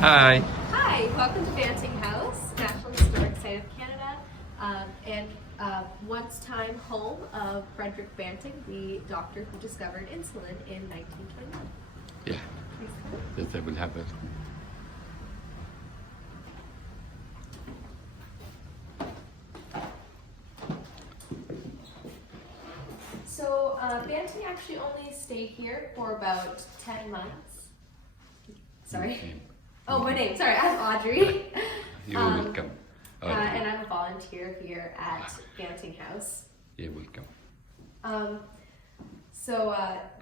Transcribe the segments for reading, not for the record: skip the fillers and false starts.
Hi. Hi, welcome to Banting House, National Historic Site of Canada, and once-time home of Frederick Banting, the doctor who discovered insulin in 1921. Yeah, yes, I will have it. So Banting actually only stayed here for about 10 months. Sorry. Okay. Oh, my name. Sorry, I'm Audrey. You're welcome. And I'm a volunteer here at Banting House. You're welcome.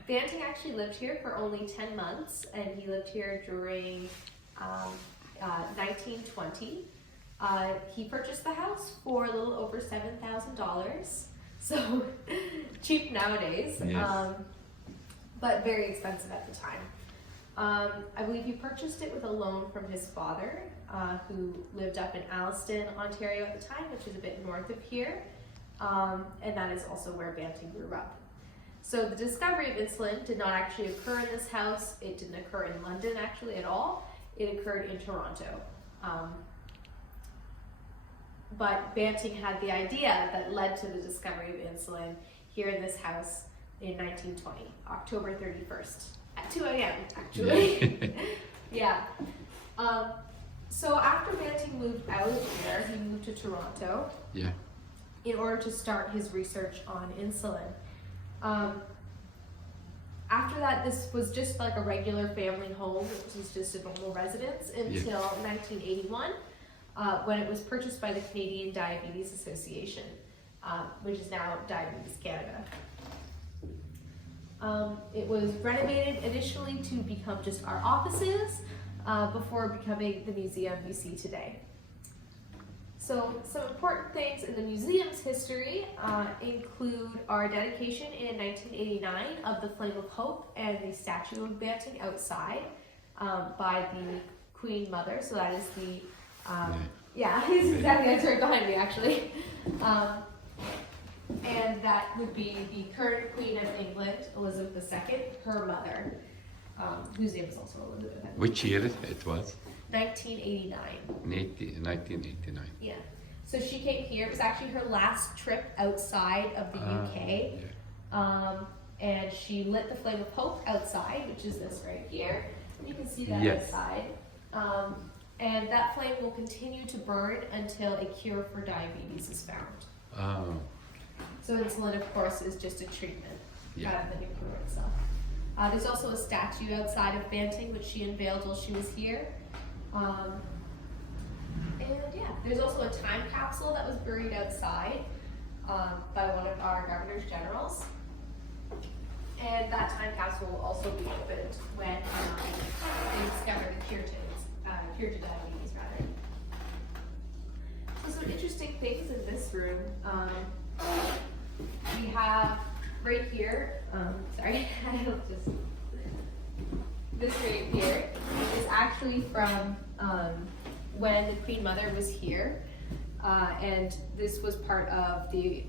Banting actually lived here for only 10 months, and he lived here during 1920. He purchased the house for a little over $7,000, so cheap nowadays, Yes. but very expensive at the time. I believe he purchased it with a loan from his father, who lived up in Alliston, Ontario at the time, which is a bit north of here, and that is also where Banting grew up. So the discovery of insulin did not actually occur in this house. It didn't occur in London actually at all. It occurred in Toronto. But Banting had the idea that led to the discovery of insulin here in this house in 1920, October 31st, at 2 a.m. actually. Yeah. So after Banting moved out here, he moved to Toronto. Yeah. In order to start his research on insulin. After that, this was just like a regular family home. It was just a normal residence until 1981, when it was purchased by the Canadian Diabetes Association, which is now Diabetes Canada. It was renovated initially to become just our offices before becoming the museum you see today. So some important things in the museum's history include our dedication in 1989 of the Flame of Hope and the statue of Banting outside by the Queen Mother. So that is the, he's exactly right behind me actually. And that would be the current Queen of England, Elizabeth II, her mother, whose name is also Elizabeth. Which year it was? 1989. 1989. Yeah. So she came here. It was actually her last trip outside of the UK. Yeah. And she lit the Flame of Hope outside, which is this right here. You can see that outside. And that flame will continue to burn until a cure for diabetes is found. Oh. So insulin, of course, is just a treatment rather than a cure itself. There's also a statue outside of Banting, which she unveiled while she was here. There's also a time capsule that was buried outside by one of our governors generals. And that time capsule will also be opened when they discover the cure to diabetes, rather. So some interesting things in this room. We have right here, this right here is actually from when the Queen Mother was here, and this was part of the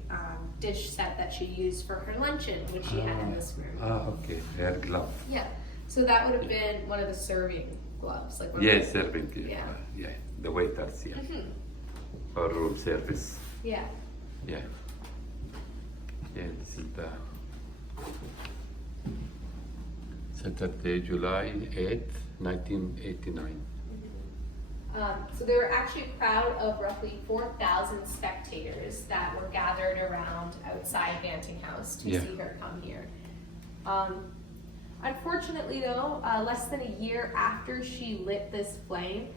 dish set that she used for her luncheon, which she had in this room. Okay. Hair glove. Yeah, so that would have been one of the serving gloves. Like Serving. Yeah. The waiters, for room service. Yeah. Yeah. Yeah, this is the Saturday, July 8th, 1989. So there were actually a crowd of roughly 4,000 spectators that were gathered around outside Banting House to see her come here. Unfortunately though, less than a year after she lit this flame,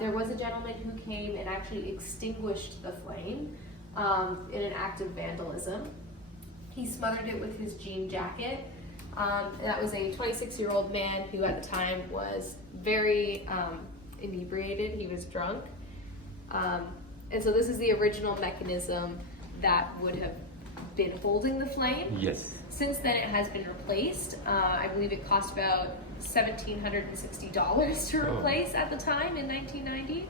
there was a gentleman who came and actually extinguished the flame in an act of vandalism. He smothered it with his jean jacket. That was a 26-year-old man who at the time was very inebriated. He was drunk. And so this is the original mechanism that would have been holding the flame. Yes. Since then it has been replaced. I believe it cost about $1,760 to replace at the time in 1990.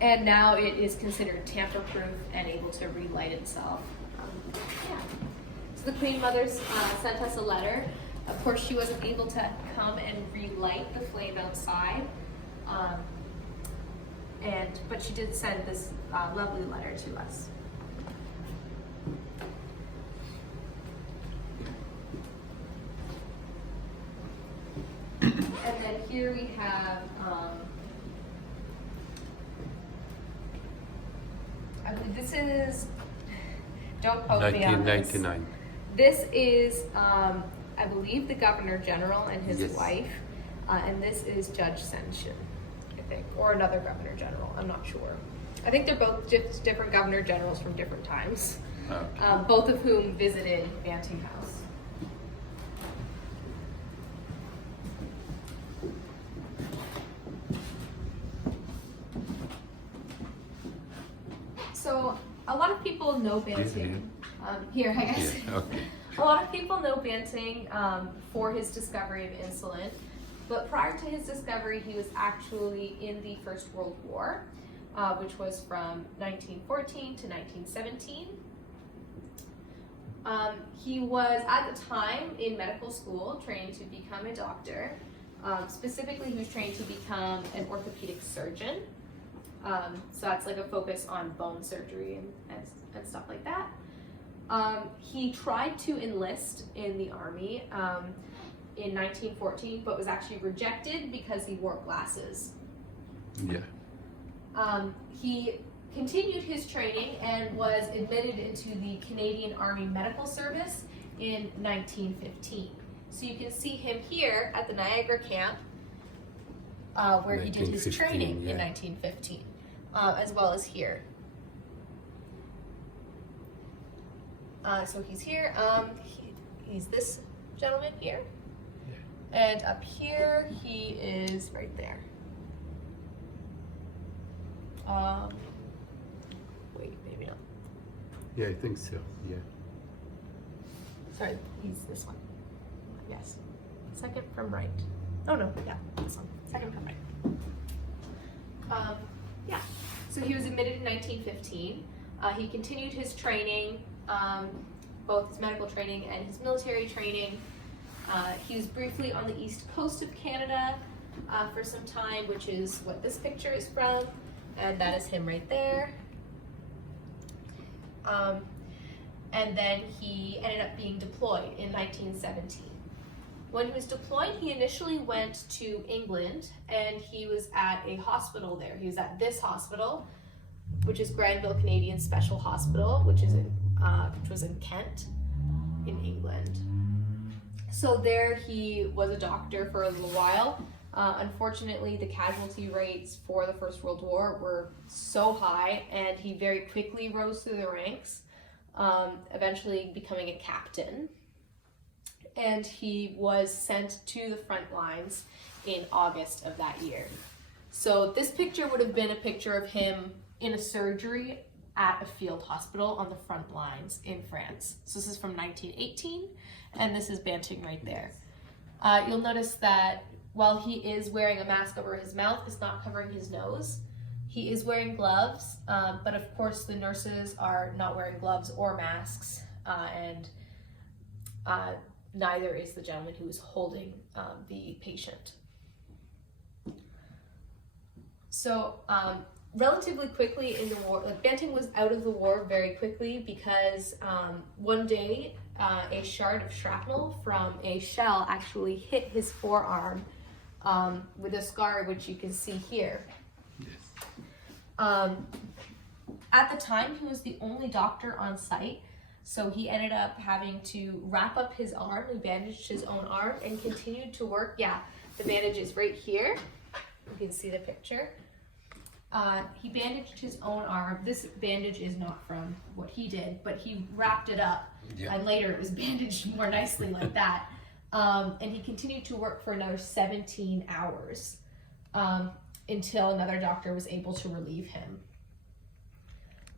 And now it is considered tamper-proof and able to relight itself. So the Queen Mother sent us a letter Of course, she wasn't able to come and relight the flame outside, but she did send this lovely letter to us. And then here we have, I believe this is, don't quote me on this. 1999. This is, I believe, the Governor General and his wife, and this is Judge Senshin, I think, or another Governor General, I'm not sure. I think they're both just different Governor Generals from different times, both of whom visited Banting House. So a lot of people know Banting. Here, I guess. Yeah, okay. A lot of people know Banting for his discovery of insulin, but prior to his discovery, he was actually in the First World War, which was from 1914 to 1917. He was, at the time, in medical school, trained to become a doctor. Specifically, he was trained to become an orthopedic surgeon. So that's like a focus on bone surgery and stuff like that. He tried to enlist in the army in 1914, but was actually rejected because he wore glasses. Yeah. He continued his training and was admitted into the Canadian Army Medical Service in 1915. So you can see him here at the Niagara camp where he did his training in 1915, as well as here. So he's here, he's this gentleman here, and up here he is right there. Wait, maybe not. Yeah, I think so, yeah. Sorry, he's this one. Yes, second from right. Oh no, yeah, this one, second from right. Yeah, so he was admitted in 1915. He continued his training, both his medical training and his military training. He was briefly on the east coast of Canada for some time, which is what this picture is from, and that is him right there. And then he ended up being deployed in 1917. When he was deployed, he initially went to England, and he was at a hospital there. He was at this hospital, which is Granville Canadian Special Hospital, which was in Kent, in England. So there he was a doctor for a little while. Unfortunately, the casualty rates for the First World War were so high, and he very quickly rose through the ranks, eventually becoming a captain. And he was sent to the front lines in August of that year. So this picture would have been a picture of him in a surgery at a field hospital on the front lines in France. So this is from 1918, and this is Banting right there. You'll notice that while he is wearing a mask over his mouth, it's not covering his nose. He is wearing gloves, but of course the nurses are not wearing gloves or masks, and neither is the gentleman who is holding the patient. So relatively quickly in the war, Banting was out of the war very quickly because one day a shard of shrapnel from a shell actually hit his forearm with a scar, which you can see here. Yes. At the time, he was the only doctor on site, so he ended up having to wrap up his arm. He bandaged his own arm and continued to work. Yeah, the bandage is right here. You can see the picture. He bandaged his own arm. This bandage is not from what he did, but he wrapped it up, and later it was bandaged more nicely like that. And he continued to work for another 17 hours until another doctor was able to relieve him.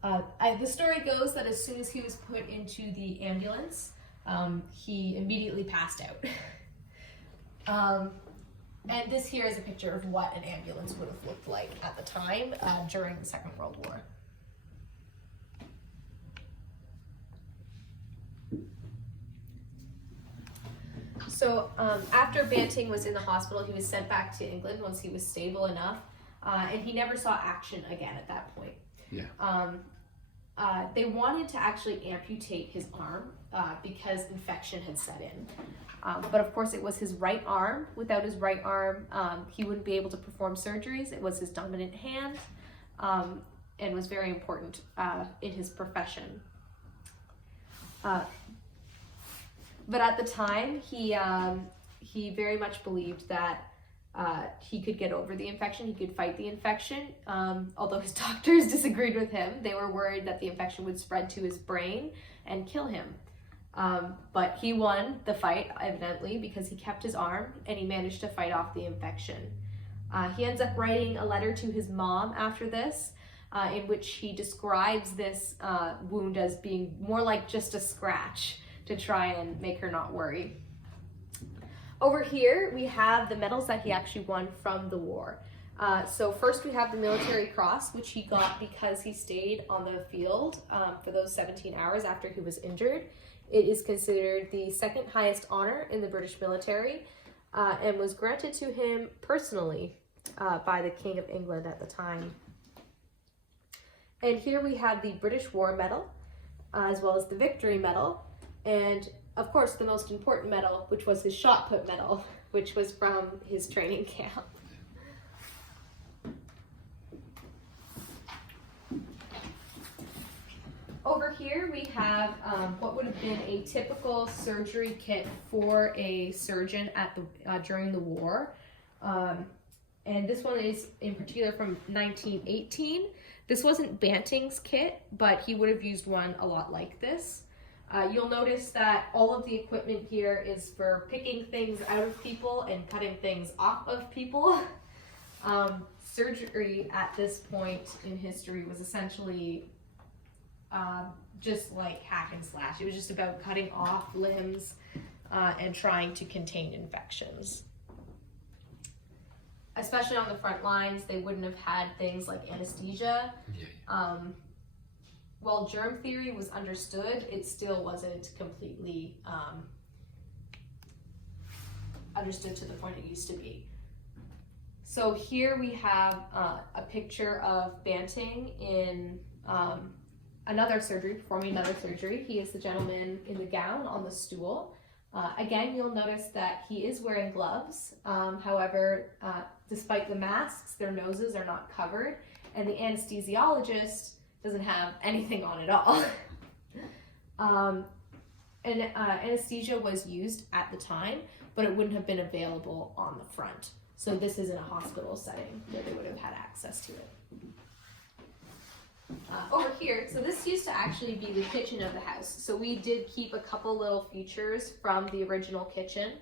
The story goes that as soon as he was put into the ambulance, he immediately passed out. And this here is a picture of what an ambulance would have looked like at the time during the Second World War. So after Banting was in the hospital, he was sent back to England once he was stable enough, and he never saw action again at that point. Yeah. They wanted to actually amputate his arm because infection had set in. But of course it was his right arm. Without his right arm, he wouldn't be able to perform surgeries. It was his dominant hand, and was very important in his profession. But at the time, he very much believed that he could get over the infection, he could fight the infection. Although his doctors disagreed with him, they were worried that the infection would spread to his brain and kill him. But he won the fight, evidently, because he kept his arm and he managed to fight off the infection. He ends up writing a letter to his mom after this, in which he describes this wound as being more like just a scratch to try and make her not worry. Over here, we have the medals that he actually won from the war. So first we have the Military Cross, which he got because he stayed on the field for those 17 hours after he was injured. It is considered the second highest honor in the British military, and was granted to him personally by the King of England at the time. And here we have the British War Medal, as well as the Victory Medal, and of course the most important medal, which was his shot put medal, which was from his training camp. Over here we have what would have been a typical surgery kit for a surgeon at the during the war. And this one is in particular from 1918. This wasn't Banting's kit, but he would have used one a lot like this. You'll notice that all of the equipment here is for picking things out of people and cutting things off of people. Surgery at this point in history was essentially just like hack and slash. It was just about cutting off limbs and trying to contain infections. Especially on the front lines, they wouldn't have had things like anesthesia. Yeah. While germ theory was understood, it still wasn't completely understood to the point it used to be. So here we have a picture of Banting in another surgery, performing another surgery. He is the gentleman in the gown on the stool. Again, you'll notice that he is wearing gloves. However, despite the masks, their noses are not covered, and the anesthesiologist doesn't have anything on at all. Anesthesia was used at the time, but it wouldn't have been available on the front. So this is in a hospital setting where they would have had access to it. Over here, so this used to actually be the kitchen of the house. So we did keep a couple little features from the original kitchen.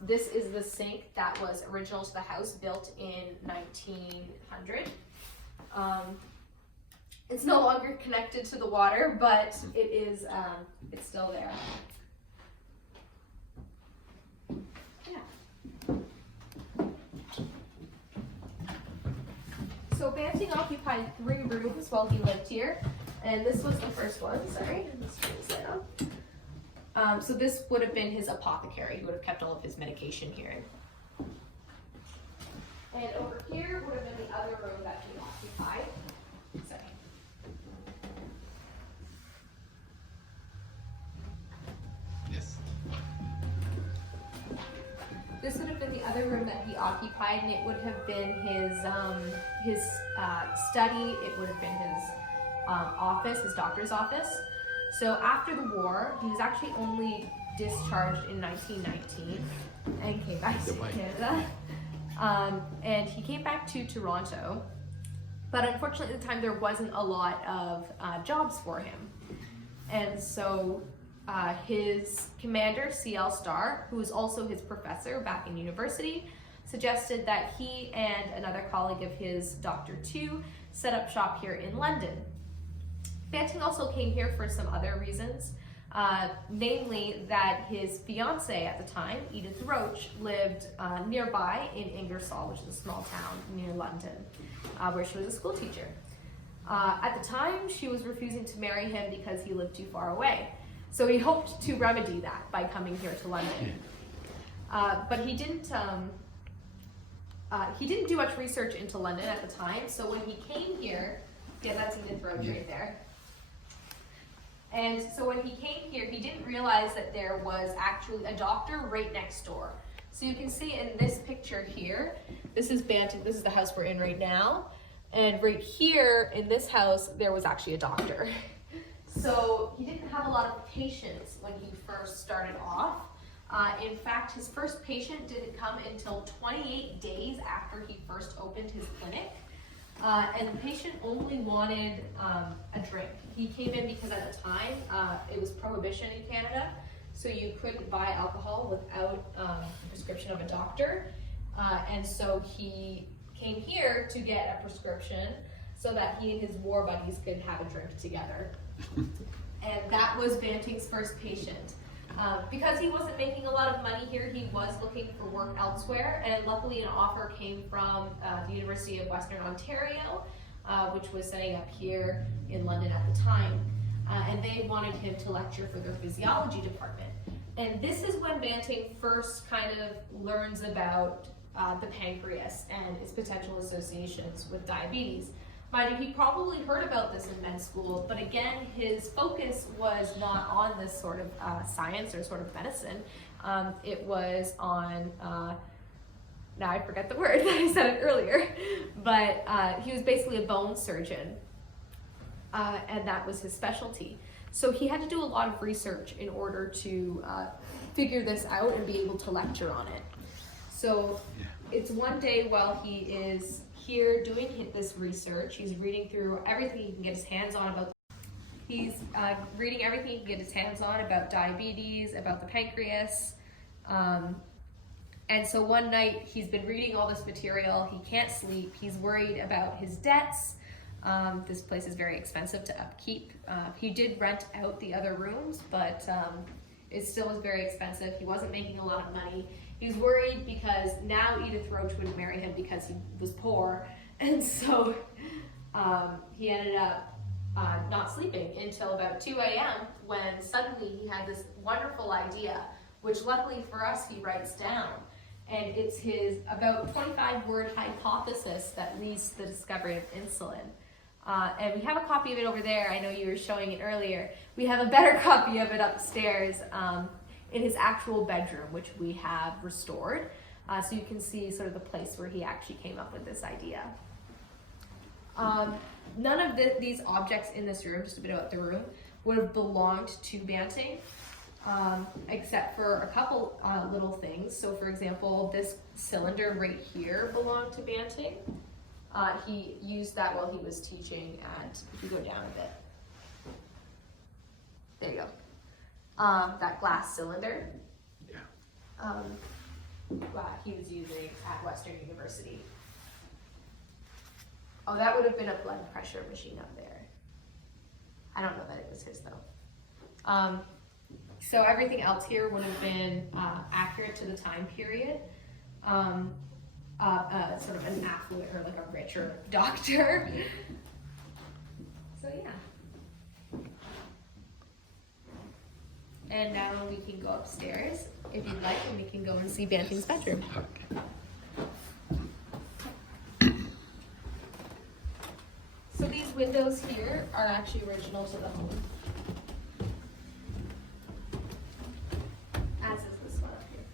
This is the sink that was original to the house, built in 1900. It's no longer connected to the water, but it is, it's still there. Yeah. So Banting occupied 3 rooms while he lived here, and this was the first one. Sorry, let's turn this light on. So this would have been his apothecary. He would have kept all of his medication here. And over here would have been the other room that he occupied. Sorry. Yes. This would have been the other room that he occupied, and it would have been his study. It would have been his office, his doctor's office. So after the war, he was actually only discharged in 1919 and came back to Canada. And he came back to Toronto, but unfortunately at the time there wasn't a lot of jobs for him. And so his commander, C.L. Starr, who was also his professor back in university, suggested that he and another colleague of his, Dr. Tu, set up shop here in London. Banting also came here for some other reasons, namely that his fiancée at the time, Edith Roach, lived nearby in Ingersoll, which is a small town near London, where she was a school teacher. At the time, she was refusing to marry him because he lived too far away. So he hoped to remedy that by coming here to London. But he didn't do much research into London at the time. So when he came here, yeah, that's Edith Road right there. And so when he came here, he didn't realize that there was actually a doctor right next door. So you can see in this picture here, this is Banting, this is the house we're in right now. And right here in this house, there was actually a doctor. So he didn't have a lot of patients when he first started off. In fact, his first patient didn't come until 28 days after he first opened his clinic. And the patient only wanted a drink. He came in because at the time, it was prohibition in Canada, so you couldn't buy alcohol without the prescription of a doctor. And so he came here to get a prescription so that he and his war buddies could have a drink together. And that was Banting's first patient. Because he wasn't making a lot of money here, he was looking for work elsewhere, and luckily an offer came from the University of Western Ontario, which was setting up here in London at the time, and they wanted him to lecture for their physiology department. And this is when Banting first kind of learns about the pancreas and its potential associations with diabetes. Mind you, he probably heard about this in med school, but again, his focus was not on this sort of science or sort of medicine. It was on, now I forget the word, I said it earlier, but he was basically a bone surgeon, and that was his specialty. So he had to do a lot of research in order to figure this out and be able to lecture on it. So it's one day while he is here doing this research, he's reading through everything he can get his hands on about. He's reading everything he can get his hands on about diabetes, about the pancreas. And so one night he's been reading all this material, he can't sleep, he's worried about his debts. This place is very expensive to upkeep. He did rent out the other rooms, but it still was very expensive. He wasn't making a lot of money. He was worried because now Edith Roach wouldn't marry him because he was poor. And so he ended up not sleeping until about 2 a.m. when suddenly he had this wonderful idea, which luckily for us he writes down. And it's his about 25-word hypothesis that leads to the discovery of insulin. And we have a copy of it over there. I know you were showing it earlier. We have a better copy of it upstairs in his actual bedroom, which we have restored. So you can see sort of the place where he actually came up with this idea. None of these objects in this room, just a bit about the room, would have belonged to Banting, except for a couple little things. So for example, this cylinder right here belonged to Banting. He used that while he was teaching at, if you go down a bit, there you go, that glass cylinder. Yeah. He was using at Western University. Oh, that would have been a blood pressure machine up there. I don't know that it was his though. So everything else here would have been accurate to the time period. Sort of an affluent or like a richer doctor. So yeah. And now we can go upstairs if you'd like, and we can go and see Banting's bedroom. So these windows here are actually original to the home. As is this one up here.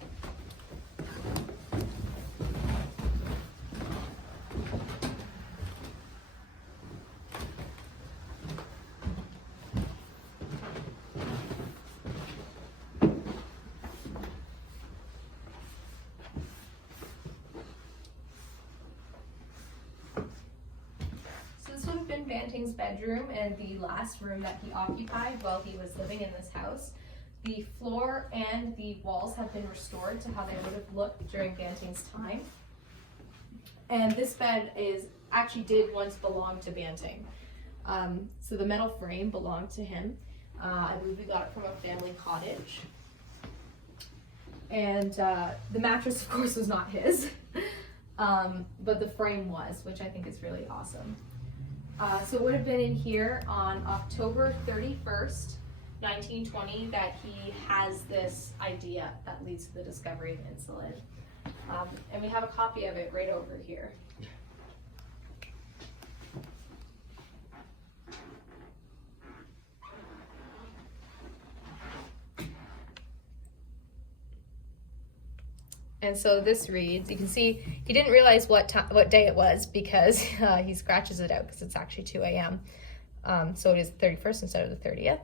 Banting's bedroom and the last room that he occupied while he was living in this house. The floor and the walls have been restored to how they would have looked during Banting's time. And this bed actually did once belong to Banting. So the metal frame belonged to him. I believe we got it from a family cottage. And the mattress, of course, was not his, but the frame was, which I think is really awesome. So it would have been in here on October 31st, 1920 that he has this idea that leads to the discovery of insulin. And we have a copy of it right over here. And so this reads, you can see he didn't realize what day it was because he scratches it out because it's actually 2 a.m. So it is the 31st instead of the 30th.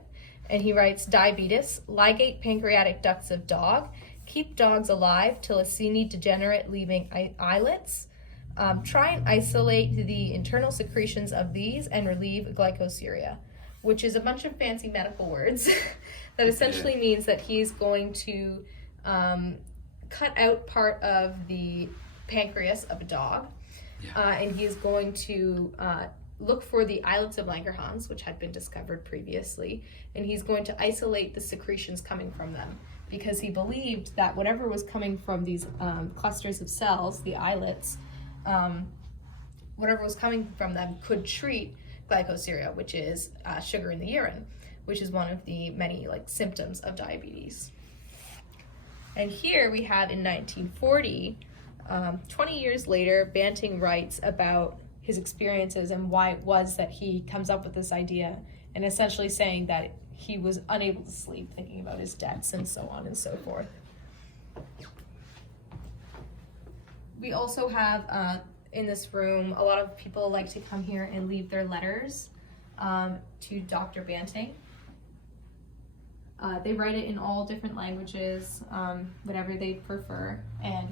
And he writes, diabetes, ligate pancreatic ducts of dog, keep dogs alive till a seamy degenerate leaving islets. Try and isolate the internal secretions of these and relieve glycosuria, which is a bunch of fancy medical words that essentially means that he's going to cut out part of the pancreas of a dog, and he is going to look for the islets of Langerhans, which had been discovered previously, and he's going to isolate the secretions coming from them, because he believed that whatever was coming from these clusters of cells, the islets, whatever was coming from them could treat glycosuria, which is sugar in the urine, which is one of the many symptoms of diabetes. And here we have in 1940, 20 years later, Banting writes about his experiences and why it was that he comes up with this idea, and essentially saying that he was unable to sleep thinking about his debts and so on and so forth. We also have in this room, a lot of people like to come here and leave their letters to Dr. Banting. They write it in all different languages, whatever they prefer, and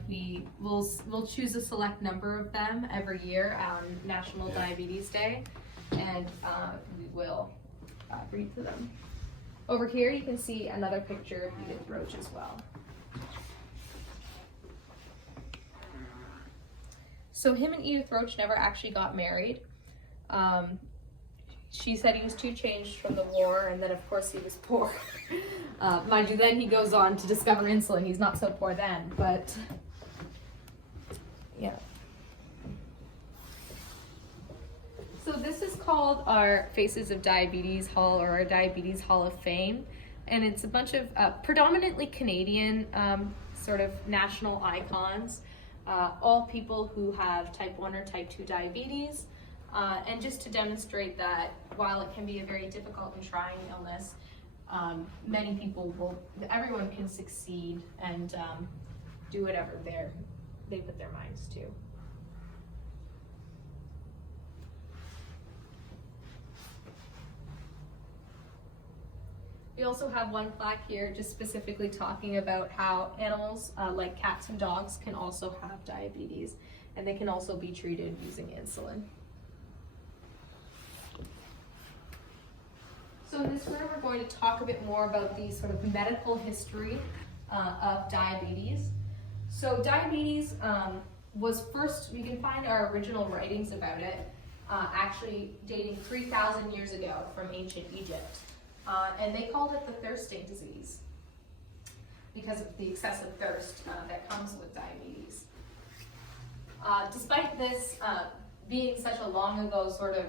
we'll choose a select number of them every year on National Diabetes Day, and we will read to them. Over here you can see another picture of Edith Roach as well. So him and Edith Roach never actually got married. She said he was too changed from the war, and then of course he was poor. Mind you, then he goes on to discover insulin. He's not so poor then, but yeah. So this is called our Faces of Diabetes Hall, or our Diabetes Hall of Fame, and it's a bunch of predominantly Canadian sort of national icons, all people who have type 1 or type 2 diabetes. And just to demonstrate that while it can be a very difficult and trying illness, everyone can succeed and do whatever they put their minds to. We also have one plaque here just specifically talking about how animals like cats and dogs can also have diabetes, and they can also be treated using insulin. So in this room, we're going to talk a bit more about the sort of medical history of diabetes. So diabetes was first, we can find our original writings about it, actually dating 3,000 years ago from ancient Egypt. And they called it the thirsting disease because of the excessive thirst that comes with diabetes. Despite this being such a long ago sort of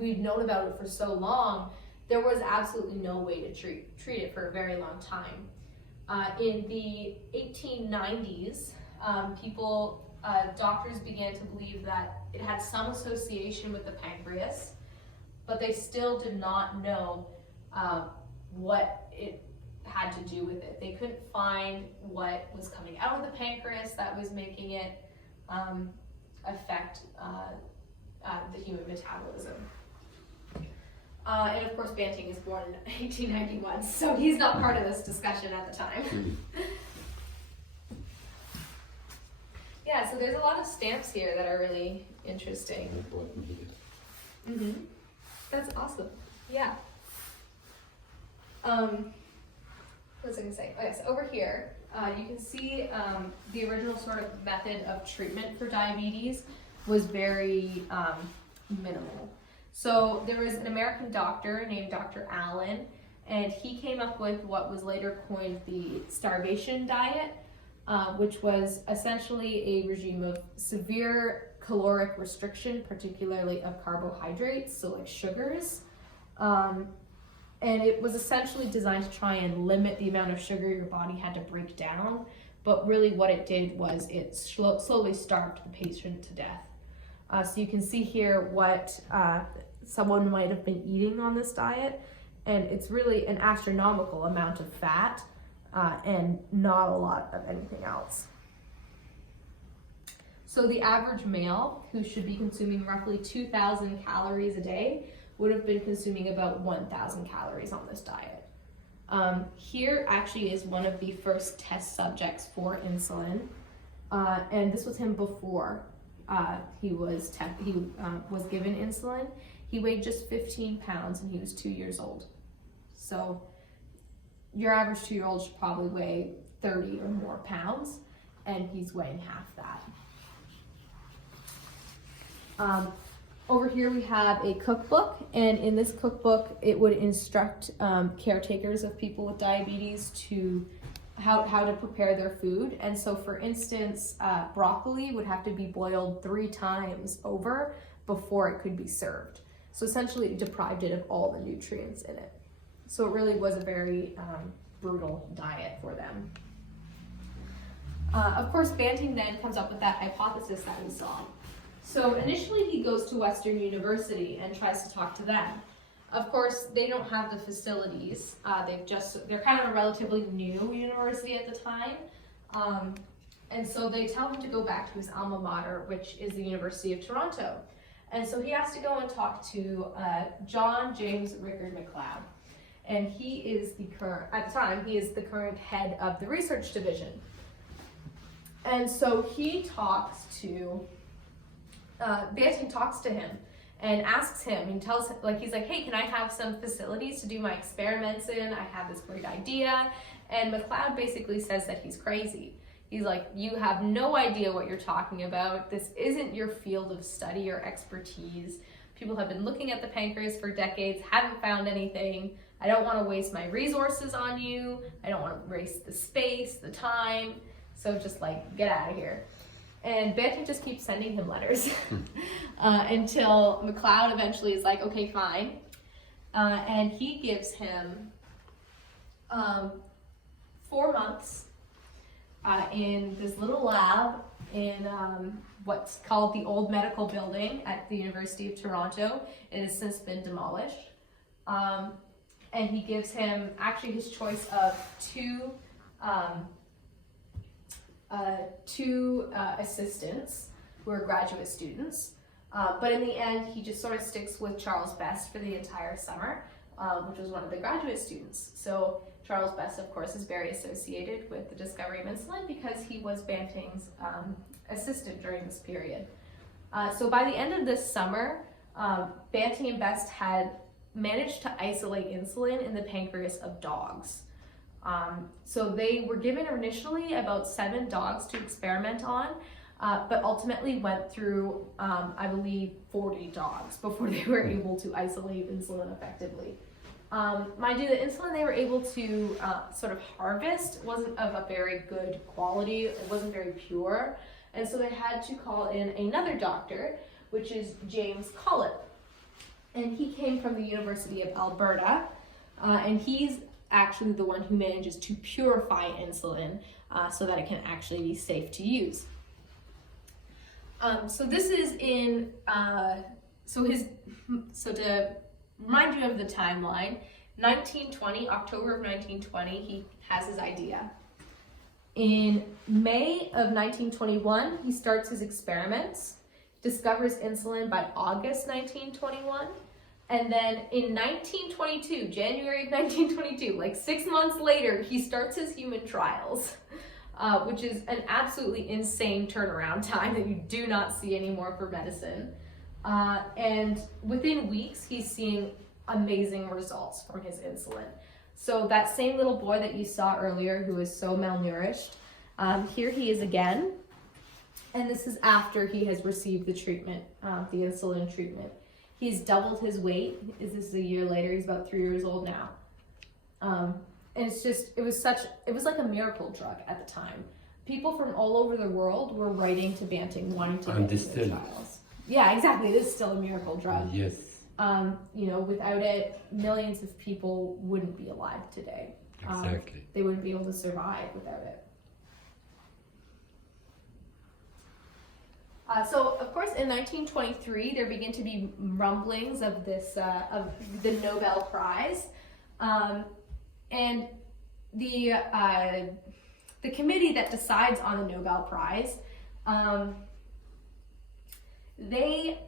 we've known about it for so long, there was absolutely no way to treat it for a very long time. In the 1890s, doctors began to believe that it had some association with the pancreas, but they still did not know what it had to do with it. They couldn't find what was coming out of the pancreas that was making it affect the human metabolism. And of course, Banting is born in 1891, so he's not part of this discussion at the time. Yeah, so there's a lot of stamps here that are really interesting. Mm-hmm. That's awesome. Yeah. What was I going to say? Okay, so over here, you can see the original sort of method of treatment for diabetes was very minimal. So there was an American doctor named Dr. Allen, and he came up with what was later coined the starvation diet, which was essentially a regime of severe caloric restriction, particularly of carbohydrates, so like sugars. And it was essentially designed to try and limit the amount of sugar your body had to break down. But really what it did was it slowly starved the patient to death. So you can see here what someone might have been eating on this diet. And it's really an astronomical amount of fat and not a lot of anything else. So the average male, who should be consuming roughly 2,000 calories a day, would have been consuming about 1,000 calories on this diet. Here actually is one of the first test subjects for insulin, and this was him before he was given insulin. He weighed just 15 pounds and he was 2 years old. So your average 2-year-old should probably weigh 30 or more pounds, and he's weighing half that. Over here we have a cookbook, and in this cookbook it would instruct caretakers of people with diabetes to how to prepare their food. And so for instance, broccoli would have to be boiled 3 times over before it could be served. So essentially it deprived it of all the nutrients in it. So it really was a very brutal diet for them. Of course, Banting then comes up with that hypothesis that we saw. So initially he goes to Western University and tries to talk to them. Of course, they don't have the facilities. They're kind of a relatively new university at the time. And so they tell him to go back to his alma mater, which is the University of Toronto. And so he has to go and talk to John James Rickard McLeod. And he is at the time, he is the current head of the research division. And so he talks to Banting talks to him and asks him and tells him, he's like, hey, can I have some facilities to do my experiments in? I have this great idea. And McLeod basically says that he's crazy. He's like, you have no idea what you're talking about. This isn't your field of study or expertise. People have been looking at the pancreas for decades, haven't found anything. I don't want to waste my resources on you. I don't want to waste the space, the time. So just get out of here. And Banting just keeps sending him letters until McLeod eventually is like, okay, fine. And he gives him 4 months in this little lab in what's called the Old Medical Building at the University of Toronto. It has since been demolished. And he gives him actually his choice of two assistants who are graduate students. But in the end, he just sort of sticks with Charles Best for the entire summer, which was one of the graduate students. So Charles Best, of course, is very associated with the discovery of insulin because he was Banting's assistant during this period. So by the end of this summer, Banting and Best had managed to isolate insulin in the pancreas of dogs. So they were given initially about 7 dogs to experiment on, but ultimately went through, I believe, 40 dogs before they were able to isolate insulin effectively. Mind you, the insulin they were able to sort of harvest wasn't of a very good quality. It wasn't very pure. And so they had to call in another doctor, which is James Collett. And he came from the University of Alberta, and he's actually the one who manages to purify insulin so that it can actually be safe to use. So this is in, so to remind you of the timeline, 1920, October of 1920, he has his idea. In May of 1921, he starts his experiments, discovers insulin by August 1921, and then in 1922, January of 1922, 6 months later, he starts his human trials, which is an absolutely insane turnaround time that you do not see anymore for medicine. And within weeks, he's seeing amazing results from his insulin. So that same little boy that you saw earlier who is so malnourished, here he is again. And this is after he has received the treatment, the insulin treatment. He's doubled his weight. This is a year later. He's about 3 years old now. And it was like a miracle drug at the time. People from all over the world were writing to Banting wanting to get into the trials. Yeah, exactly. It is still a miracle drug. Yes. Without it, millions of people wouldn't be alive today. Exactly. They wouldn't be able to survive without it. So, of course, in 1923, there begin to be rumblings of this, of the Nobel Prize, and the committee that decides on the Nobel Prize, they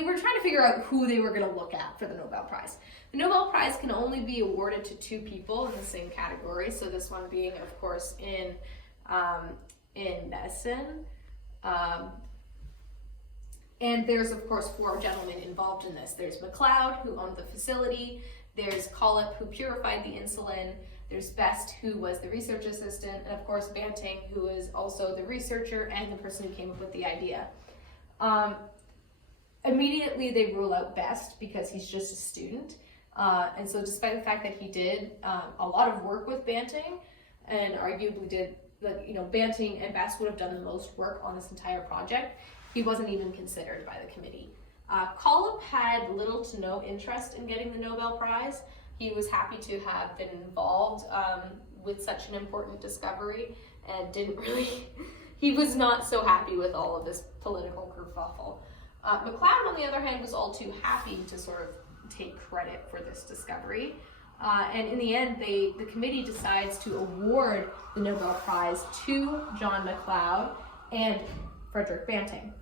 were trying to figure out who they were going to look at for the Nobel Prize. The Nobel Prize can only be awarded to 2 people in the same category. So this one being, of course, in medicine. And there's, of course, 4 gentlemen involved in this. There's MacLeod, who owned the facility. There's Collip, who purified the insulin. There's Best, who was the research assistant. And, of course, Banting, who is also the researcher and the person who came up with the idea. Immediately, they rule out Best because he's just a student. And so despite the fact that he did a lot of work with Banting, and arguably did, Banting and Best would have done the most work on this entire project, he wasn't even considered by the committee. Collip had little to no interest in getting the Nobel Prize. He was happy to have been involved with such an important discovery, and he was not so happy with all of this political kerfuffle. MacLeod, on the other hand, was all too happy to sort of take credit for this discovery. And in the end, the committee decides to award the Nobel Prize to John MacLeod and Frederick Banting.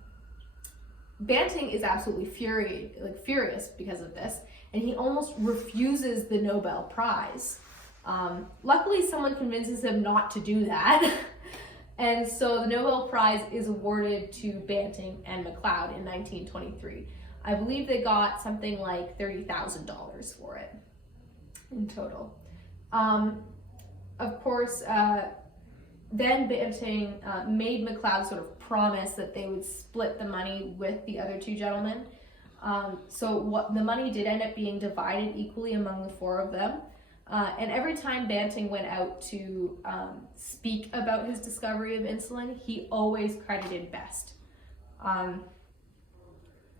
Banting is absolutely furious because of this, and he almost refuses the Nobel Prize. Luckily, someone convinces him not to do that. And so the Nobel Prize is awarded to Banting and MacLeod in 1923. I believe they got something like $30,000 for it in total. Of course, then Banting made MacLeod sort of promise that they would split the money with the other 2 gentlemen. So the money did end up being divided equally among the 4 of them. And every time Banting went out to speak about his discovery of insulin, he always credited Best.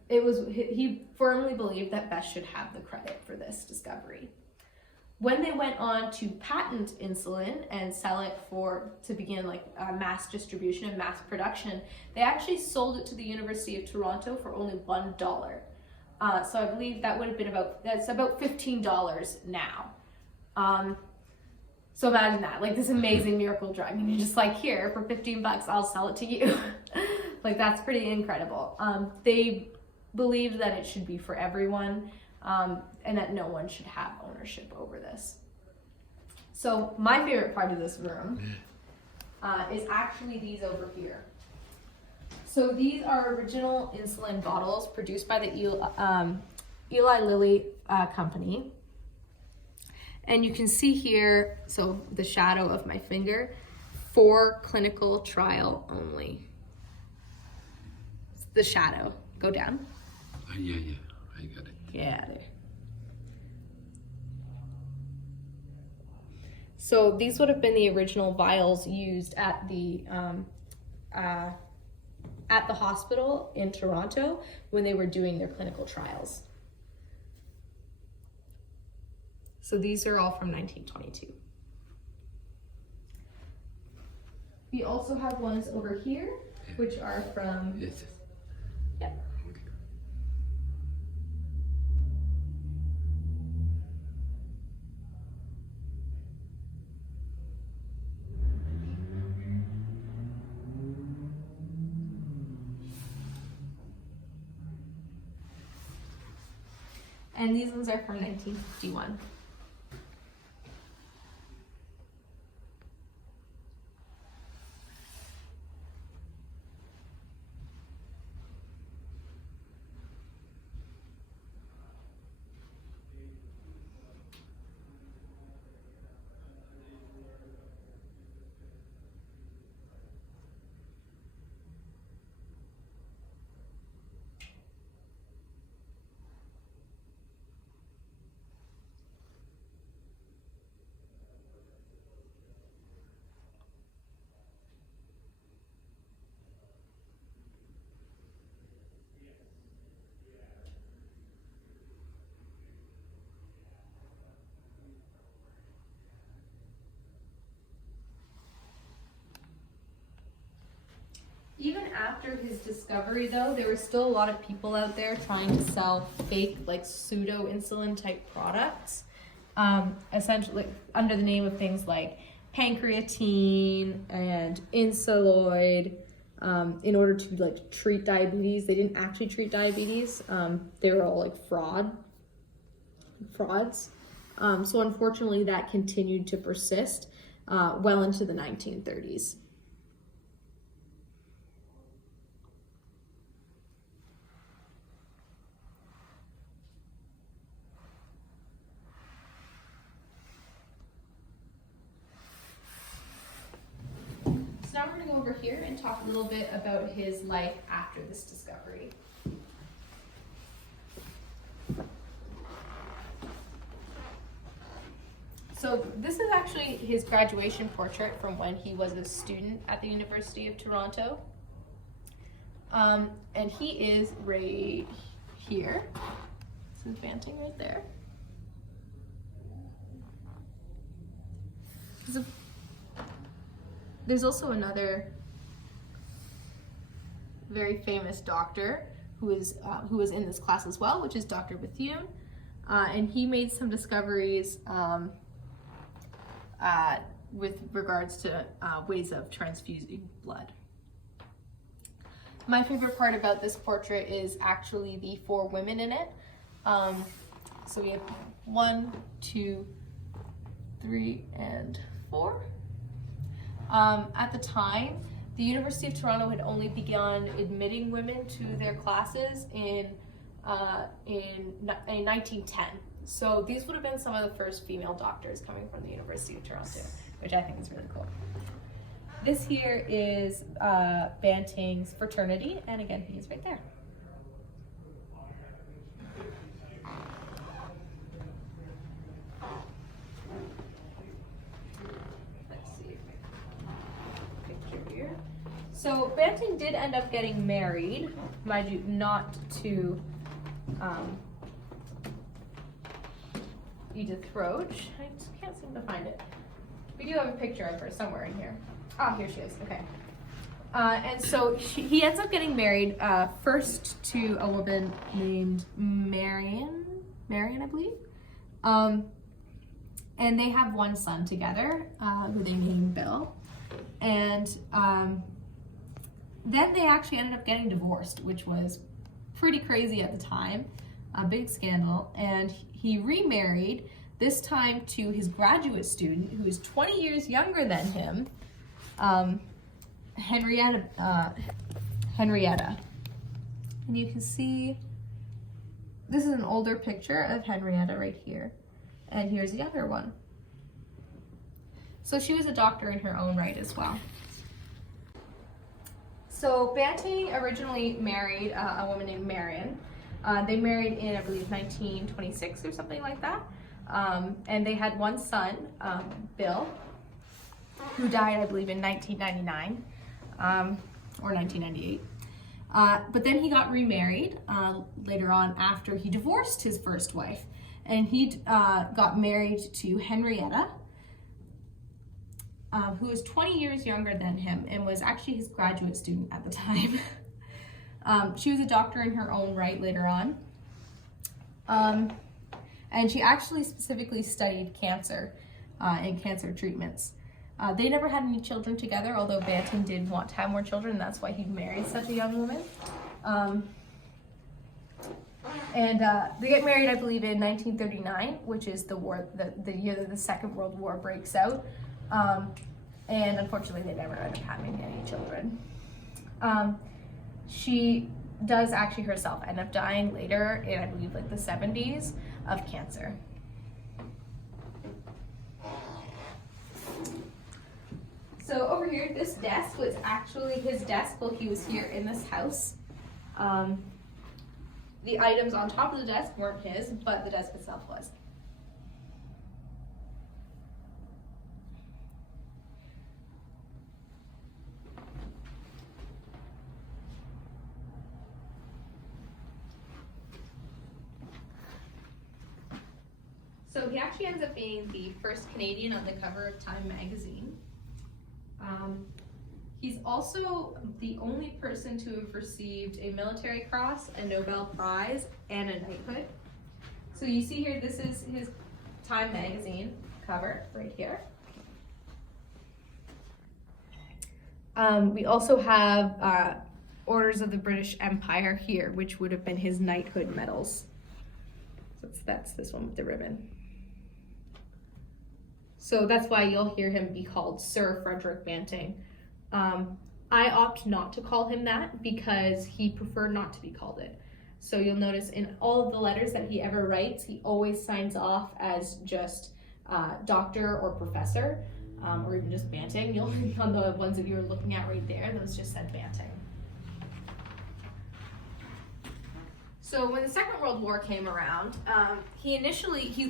He firmly believed that Best should have the credit for this discovery. When they went on to patent insulin and sell it to begin mass distribution and mass production, they actually sold it to the University of Toronto for only $1. So I believe that would have been about $15 now. So imagine that, this amazing miracle drug, and you're just here, for $15, I'll sell it to you. That's pretty incredible. They believed that it should be for everyone, and that no one should have ownership over this. So my favorite part of this room is actually these over here. So these are original insulin bottles produced by the Eli Lilly company. And you can see here, so the shadow of my finger, for clinical trial only. The shadow. Go down. Yeah, I got it. Yeah, there. So these would have been the original vials used at the hospital in Toronto when they were doing their clinical trials. So these are all from 1922. We also have ones over here, which are from... Yes. Yeah. Okay. And these ones are from 1951. after his discovery, though, there were still a lot of people out there trying to sell fake, like pseudo insulin type products, essentially under the name of things like pancreatine and insuloid, in order to like treat diabetes. They didn't actually treat diabetes. They were all like frauds. So unfortunately, that continued to persist well into the 1930s. So now we're going to go over here and talk a little bit about his life after this discovery. So this is actually his graduation portrait from when he was a student at the University of Toronto. And he is right here. This is Banting right there. There's also another very famous doctor who was in this class as well, which is Dr. Bethune, and he made some discoveries with regards to ways of transfusing blood. My favorite part about this portrait is actually the 4 women in it. So we have 1, 2, 3, and 4. At the time, the University of Toronto had only begun admitting women to their classes in 1910. So these would have been some of the first female doctors coming from the University of Toronto, which I think is really cool. This here is Banting's fraternity, and again, he's right there. So Banting did end up getting married, mind you, not to Edith Roach. I just can't seem to find it. We do have a picture of her somewhere in here. Ah, here she is. Okay. And so he ends up getting married first to a woman named Marion, I believe. And they have 1 son together, who they named Bill. And then they actually ended up getting divorced, which was pretty crazy at the time, a big scandal. And he remarried, this time to his graduate student, who is 20 years younger than him, Henrietta. And you can see, this is an older picture of Henrietta right here. And here's the other one. So she was a doctor in her own right as well. So Banting originally married a woman named Marion. They married in, I believe, 1926 or something like that. And they had 1 son, Bill, who died, I believe, in 1999 or 1998. But then he got remarried later on after he divorced his first wife. And he got married to Henrietta, who was 20 years younger than him and was actually his graduate student at the time. She was a doctor in her own right later on. And she actually specifically studied cancer and cancer treatments. They never had any children together, although Banting did want to have more children, and that's why he married such a young woman. And they get married, I believe, in 1939, which is the war, the year that the Second World War breaks out. And unfortunately, they never end up having any children. She does actually herself end up dying later in, I believe, like the 70s of cancer. So over here, this desk was actually his desk while he was here in this house. The items on top of the desk weren't his, but the desk itself was. So he actually ends up being the first Canadian on the cover of Time magazine. He's also the only person to have received a military cross, a Nobel Prize, and a knighthood. So you see here, this is his Time magazine cover right here. We also have Orders of the British Empire here, which would have been his knighthood medals. So that's this one with the ribbon. So that's why you'll hear him be called Sir Frederick Banting. I opt not to call him that because he preferred not to be called it. So you'll notice in all of the letters that he ever writes, he always signs off as just doctor or professor, or even just Banting. You'll on the ones that you were looking at right there, those just said Banting. So when the Second World War came around, he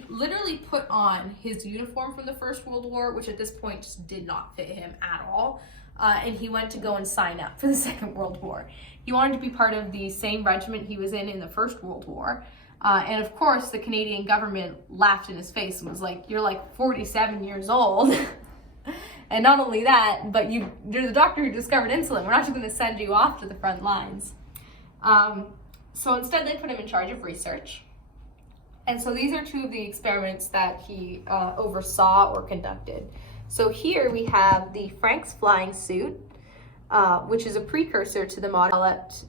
literally put on his uniform from the First World War, which at this point just did not fit him at all. And he went to go and sign up for the Second World War. He wanted to be part of the same regiment he was in the First World War. And of course, the Canadian government laughed in his face and was like, "You're like 47 years old." And not only that, but you're the doctor who discovered insulin. We're not just going to send you off to the front lines. So instead, they put him in charge of research. And so these are two of the experiments that he oversaw or conducted. So here we have the Frank's flying suit, which is a precursor to the model developed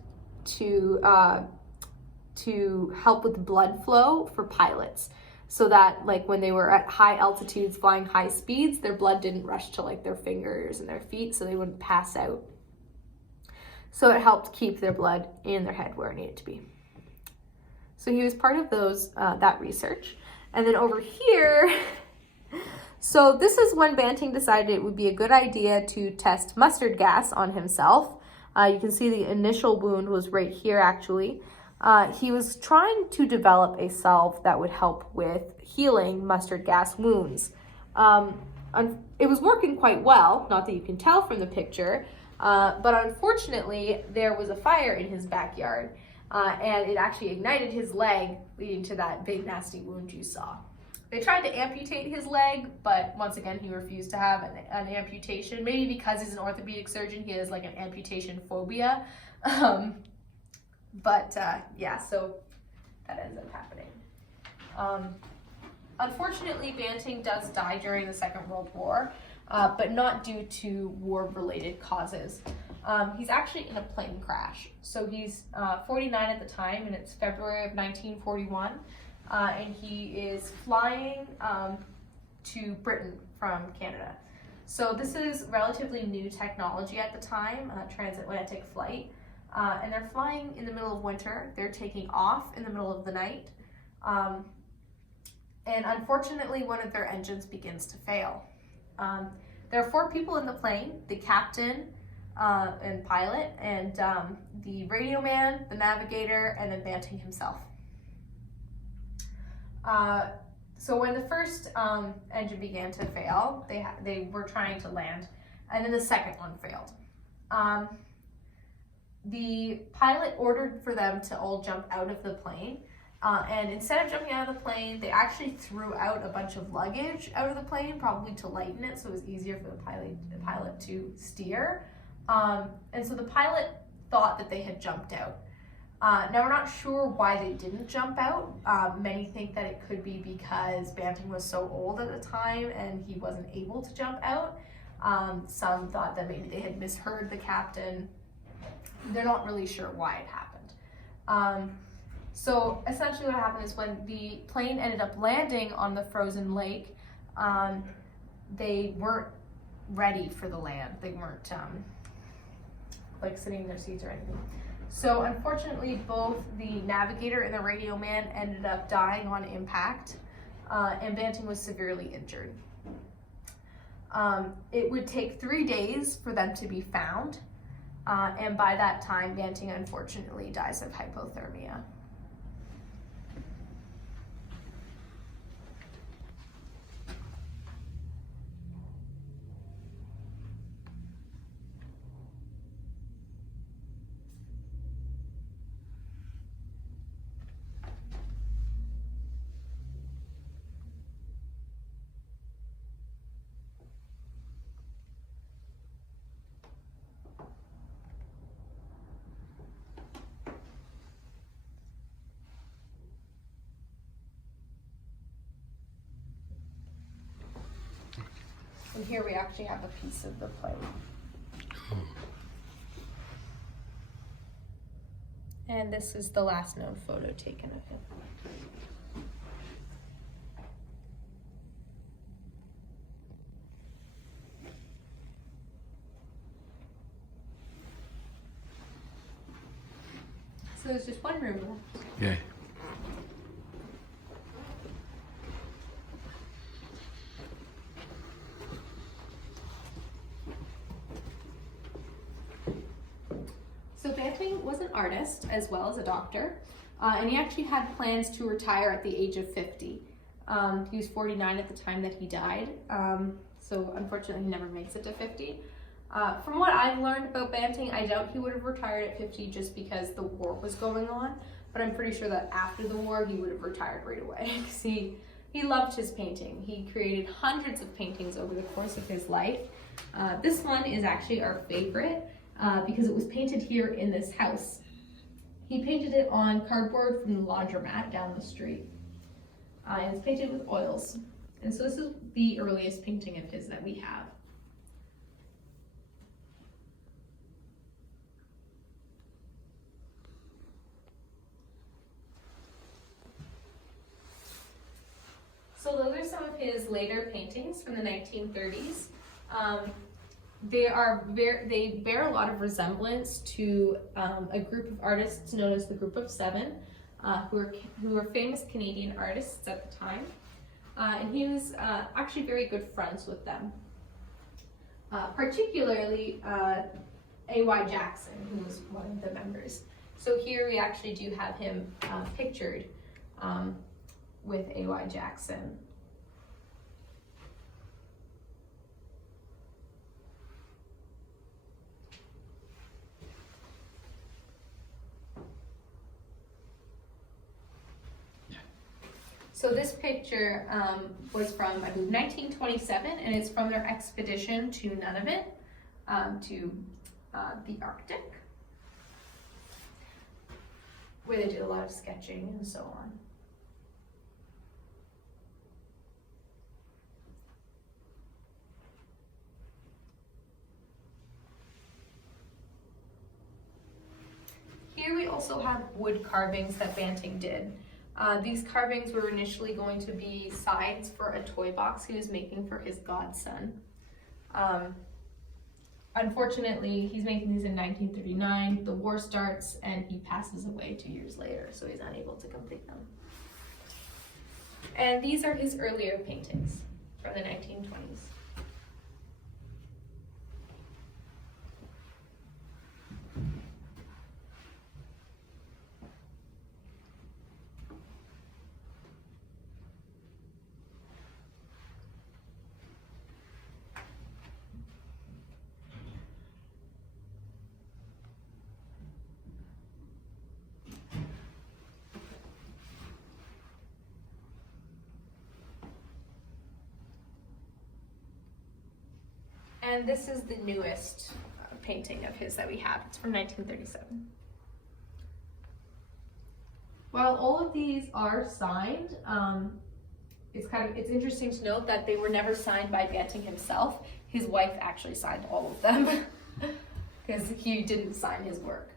to help with blood flow for pilots. So that like when they were at high altitudes flying high speeds, their blood didn't rush to like their fingers and their feet, so they wouldn't pass out. So it helped keep their blood in their head where it needed to be. So he was part of that research. And then over here, so this is when Banting decided it would be a good idea to test mustard gas on himself. You can see the initial wound was right here actually. He was trying to develop a salve that would help with healing mustard gas wounds. It was working quite well, not that you can tell from the picture, but unfortunately there was a fire in his backyard and it actually ignited his leg, leading to that big nasty wound you saw. They tried to amputate his leg, but once again he refused to have an amputation, maybe because he's an orthopedic surgeon, he has like an amputation phobia. Yeah, so that ends up happening. Unfortunately, Banting does die during the Second World War, but not due to war-related causes. He's actually in a plane crash. So he's 49 at the time, and it's February of 1941, and he is flying to Britain from Canada. So this is relatively new technology at the time, transatlantic flight. And they're flying in the middle of winter. They're taking off in the middle of the night. And unfortunately, one of their engines begins to fail. There are 4 people in the plane, the captain and pilot, and the radio man, the navigator, and then Banting himself. So when the first engine began to fail, they were trying to land, and then the second one failed. The pilot ordered for them to all jump out of the plane, and instead of jumping out of the plane, they actually threw out a bunch of luggage out of the plane, probably to lighten it so it was easier for the pilot to steer. And so the pilot thought that they had jumped out. Now we're not sure why they didn't jump out. Many think that it could be because Banting was so old at the time and he wasn't able to jump out. Some thought that maybe they had misheard the captain. They're not really sure why it happened. So essentially what happened is when the plane ended up landing on the frozen lake, they weren't ready for the land. They weren't like sitting in their seats or anything. So unfortunately, both the navigator and the radio man ended up dying on impact, and Banting was severely injured. It would take 3 days for them to be found. And by that time, Banting unfortunately dies of hypothermia. And here we actually have a piece of the plane. And this is the last known photo taken of him. So there's just one room left. Yeah. So Banting was an artist as well as a doctor, and he actually had plans to retire at the age of 50. He was 49 at the time that he died, so unfortunately he never makes it to 50. From what I've learned about Banting, I doubt he would have retired at 50 just because the war was going on, but I'm pretty sure that after the war he would have retired right away because he loved his painting. He created hundreds of paintings over the course of his life. This one is actually our favorite because it was painted here in this house. He painted it on cardboard from the laundromat down the street. And it's painted with oils. And so this is the earliest painting of his that we have. So those are some of his later paintings from the 1930s. They bear a lot of resemblance to a group of artists known as the Group of Seven, who were famous Canadian artists at the time. And he was actually very good friends with them, particularly A.Y. Jackson, who was one of the members. So here we actually do have him pictured with A.Y. Jackson. So this picture was from, I believe, 1927, and it's from their expedition to Nunavut, to the Arctic, where they did a lot of sketching and so on. Here we also have wood carvings that Banting did. These carvings were initially going to be sides for a toy box he was making for his godson. Unfortunately, he's making these in 1939. The war starts and he passes away 2 years later, so he's unable to complete them. And these are his earlier paintings from the 1920s. And this is the newest painting of his that we have. It's from 1937. While all of these are signed, it's interesting to note that they were never signed by Banting himself. His wife actually signed all of them because he didn't sign his work.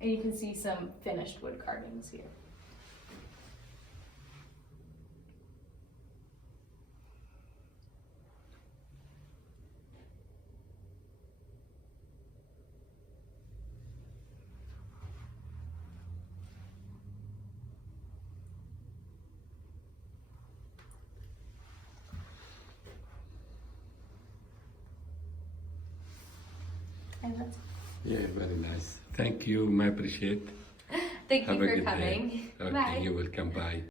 And you can see some finished wood carvings here. Yeah, very nice. Thank you, I appreciate. Thank you Have a for good coming. day. Okay, Bye. you're welcome. Bye.